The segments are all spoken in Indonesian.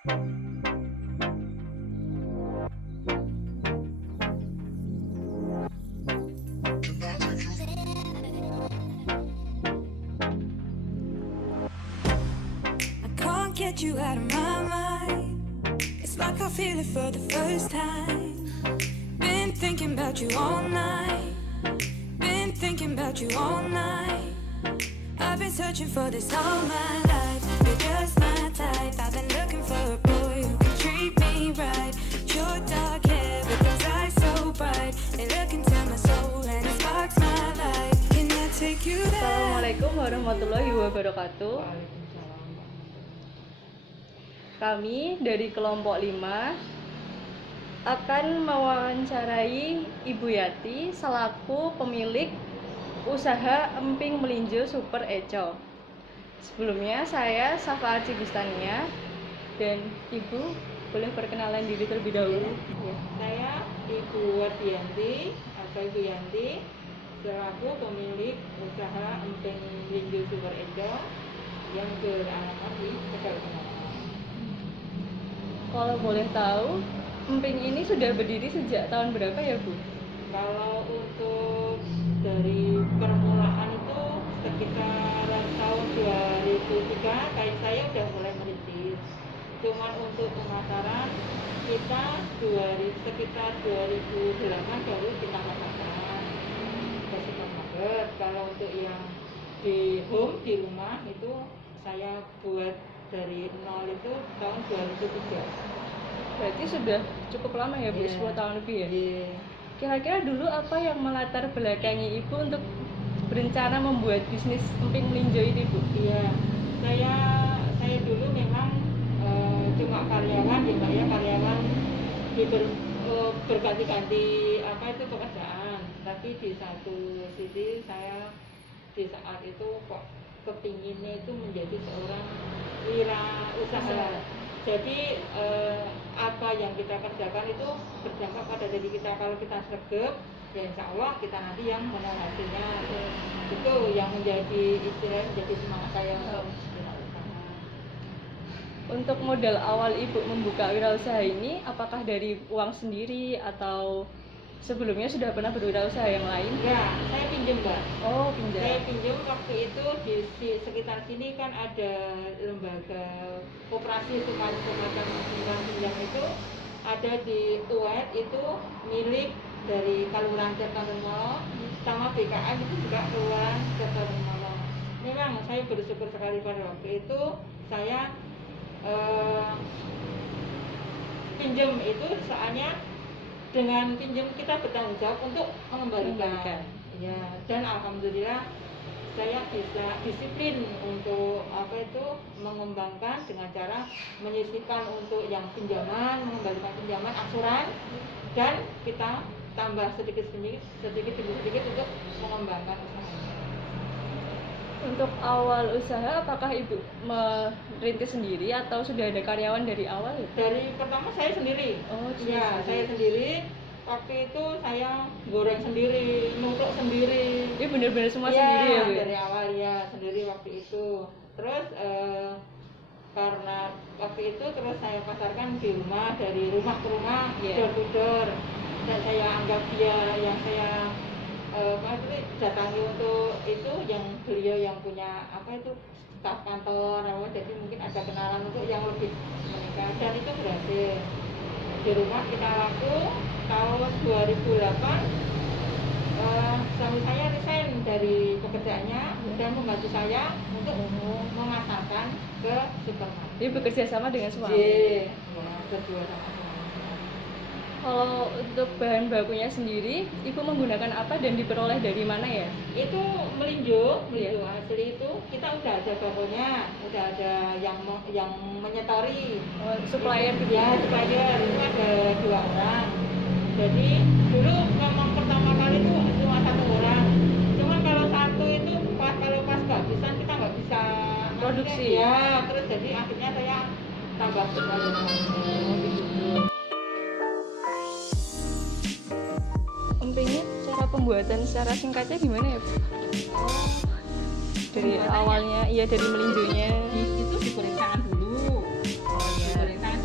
Get you out of my mind. It's like I feel it for the first time. Been thinking about you all night. Been thinking about you all night. I've been searching for this all my life. You're just my type. I've been looking for a boy who can treat me right. Your dark hair with those eyes so bright. They look into my soul and it sparks my life. Can I take you there? Assalamualaikum warahmatullahi wabarakatuh. Kami dari kelompok 5 akan mewawancarai Ibu Yati selaku pemilik usaha Emping Melinjo Super Eco. Sebelumnya saya Safa Aji Bustania dan Ibu boleh perkenalan diri terlebih dahulu. Ya, saya Ibu Wardianti atau Ibu Yanti selaku pemilik usaha Emping Melinjo Super Eco yang beralamat di Tegal Tengah. Kalau boleh tahu, Emping ini sudah berdiri sejak tahun berapa ya Bu? Kalau untuk dari permulaan itu sekitar tahun 2003 kayak saya udah mulai merintis. Cuman untuk pemasaran kita sekitar 2008 baru kita pasarkan ke supermarket. Kalau untuk yang di home di rumah itu saya buat dari nol itu tahun 2003. Berarti sudah cukup lama ya Bu, 10 tahun lebih ya? Yeah. Kira-kira dulu apa yang melatar belakangi Ibu untuk berencana membuat bisnis Emping Melinjo ini Bu? Iya, saya dulu memang cuma karyawan ya Mbak ya, karyawan berganti-ganti apa itu pekerjaan. Tapi di satu sisi saya di saat itu kok kepinginnya itu menjadi seorang wirausaha. Jadi apa yang kita kerjakan itu berdampak pada diri kita. Kalau kita sregep, ya insya Allah kita nanti yang menerima hasilnya. Itu yang menjadi istilah, menjadi semangat saya untuk wirausaha. Untuk modal awal Ibu membuka wirausaha ini, apakah dari uang sendiri atau sebelumnya sudah pernah berwirausaha yang lain? Ya, saya pinjam Mbak. Oh, pinjam. Saya pinjam waktu itu di sekitar sini kan ada lembaga koperasi semacam pinjam itu ada di UED itu milik dari Kelurahan Tirtonirmolo sama BKM itu juga Kelurahan Tirtonirmolo. Memang saya bersyukur sekali pada waktu itu saya pinjam itu soalnya dengan pinjam kita bertanggung jawab untuk mengembalikan. Ya, dan alhamdulillah saya bisa disiplin untuk mengembangkan dengan cara menyisihkan untuk yang pinjaman, mengembalikan pinjaman angsuran, dan kita tambah sedikit demi sedikit untuk mengembangkan usaha. Untuk awal usaha, apakah Ibu merintis sendiri atau sudah ada karyawan dari awal? Dari pertama saya sendiri. Oh, iya, saya sendiri. Waktu itu saya goreng sendiri, nutuk sendiri. Ini benar-benar semua sendiri ya Bu? Dari awal ya, sendiri waktu itu. Terus karena waktu itu terus saya pasarkan di rumah, dari rumah ke rumah, door to door. Dan saya anggap dia yang saya datangi untuk itu yang beliau yang punya staf kantor, jadi mungkin ada kenalan untuk yang lebih meningkat, dan itu berhasil. Di rumah kita laku tahun 2008 suami saya resign dari pekerjaannya dan membantu saya untuk memasarkan ke supermarket. Jadi bekerja sama dengan suami? Ya, berdua sama suami. Kalau untuk bahan bakunya sendiri, Ibu menggunakan apa dan diperoleh dari mana ya? Itu melinjo asli itu kita udah ada bakunya, udah ada yang menyetori. Oh, supplier gitu? Ya, supplier itu ada 2 orang. Jadi dulu memang pertama kali itu cuma 1 orang. Cuman kalau satu itu kalau pas kehabisan kita nggak bisa produksi. Ya, terus jadi akhirnya saya tambah supplier. Empingnya cara pembuatan secara singkatnya gimana ya Bu? Dari awalnya, iya dari melinjonya. Itu digoreng tangan dulu. Digoreng tangan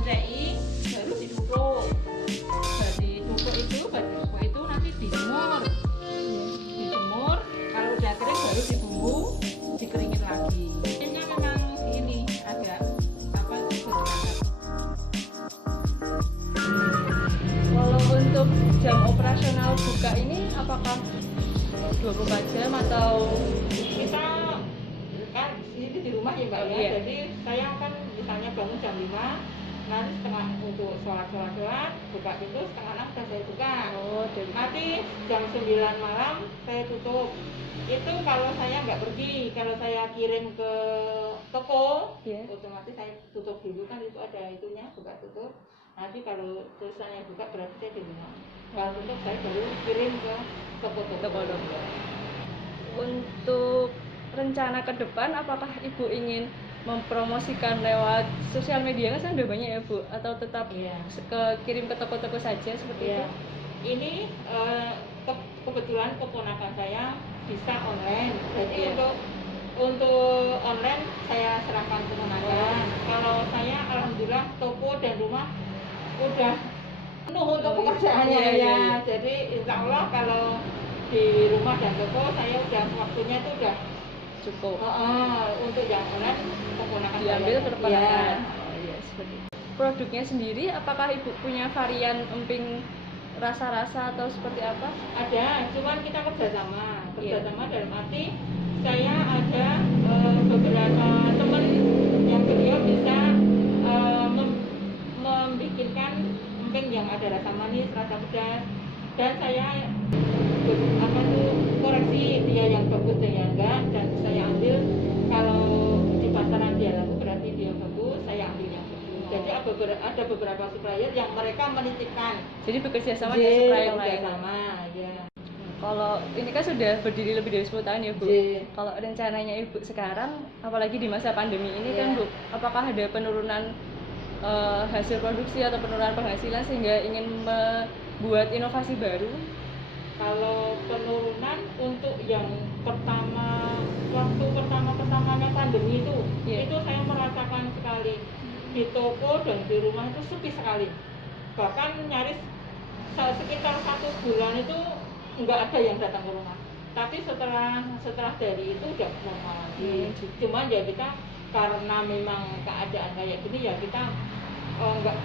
dicei baru ditutup. Baru itu nanti dijemur. Kalau udah kering baru dibumbu, dikeringin lagi. Ini memang ini agak apa beragam. Kalau untuk jam operasional buka ini apakah 24 jam atau Kita kan ini di rumah ya Mbak ya. Iya. Jadi saya kan misalnya bangun jam 5, nanti setengah untuk sholat buka pintu setengah 6 sudah saya buka. Nanti jam 9 malam saya tutup. Itu kalau saya nggak pergi, kalau saya kirim ke toko, Iya. otomatis saya tutup dulu kan itu ada itunya buka tutup. Nanti kalau saya buka berarti saya di rumah. Kalau tutup saya baru kirim ke toko-toko. Toko-toko. Untuk rencana ke depan apakah Ibu ingin mempromosikan lewat sosial media, kan sudah banyak ya Bu, atau tetap Iya. kirim ke toko-toko saja seperti Iya. itu? Ini kebetulan keponakan saya bisa online. Jadi Iya. untuk online saya serahkan keponakan. Kalau saya alhamdulillah toko dan rumah udah penuh untuk pekerjaannya Iya, ya. iya, iya. Jadi insya Allah kalau di rumah dan toko saya udah waktunya itu udah Cukup untuk yang online keponakan diambil saya. keponakan. Iya. Oh iya, seperti itu. Produknya sendiri apakah Ibu punya varian emping rasa-rasa atau seperti apa? Ada, cuman kita kerjasama Iya. dalam arti saya ada beberapa teman yang beliau bisa membikinkan emping yang ada rasa manis, rasa pedas, dan saya koreksi dia yang bagus dan yang enggak, dan saya ambil kalau di pasaran dia laku berarti dia bagus, saya ambil yang bagus. Jadi ada beberapa supplier yang mereka menitipkan. Jadi bekerja sama dengan supplier yang lain. Sama, ya. Kalau ini kan sudah berdiri lebih dari 10 tahun ya Bu. Iya. Kalau rencananya Ibu sekarang, apalagi di masa pandemi ini Iya. kan Bu, apakah ada penurunan hasil produksi atau penurunan penghasilan sehingga ingin membuat inovasi baru? Kalau penurunan untuk yang waktu pertamanya pandemi itu, Iya. itu saya merasakan sekali di toko dan di rumah itu sepi sekali. Bahkan nyaris sekitar 1 bulan itu nggak ada yang datang ke rumah. Tapi setelah dari itu udah normal lagi. Cuman ya kita karena memang keadaan kayak gini ya kita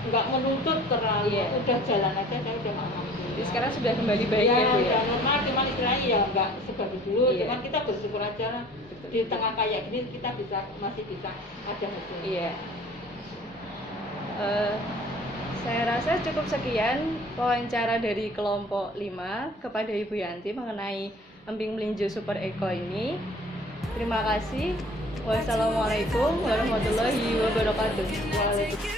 nggak menuntut terlalu. Iya. Udah jalan aja saya udah mampu. Jadi sekarang sudah kembali baik ya Bu ya? Udah normal, cuman istilahnya ya nggak sebagus dulu. Iya. Cuman kita bersyukur aja lah. Betul. Di tengah kayak gini kita masih bisa ada hasil. Iya. Saya rasa cukup sekian wawancara dari kelompok 5 kepada Ibu Yanti mengenai emping melinjo Super Eco ini. Terima kasih. Wassalamualaikum warahmatullahi wabarakatuh. Waalaikumsalam.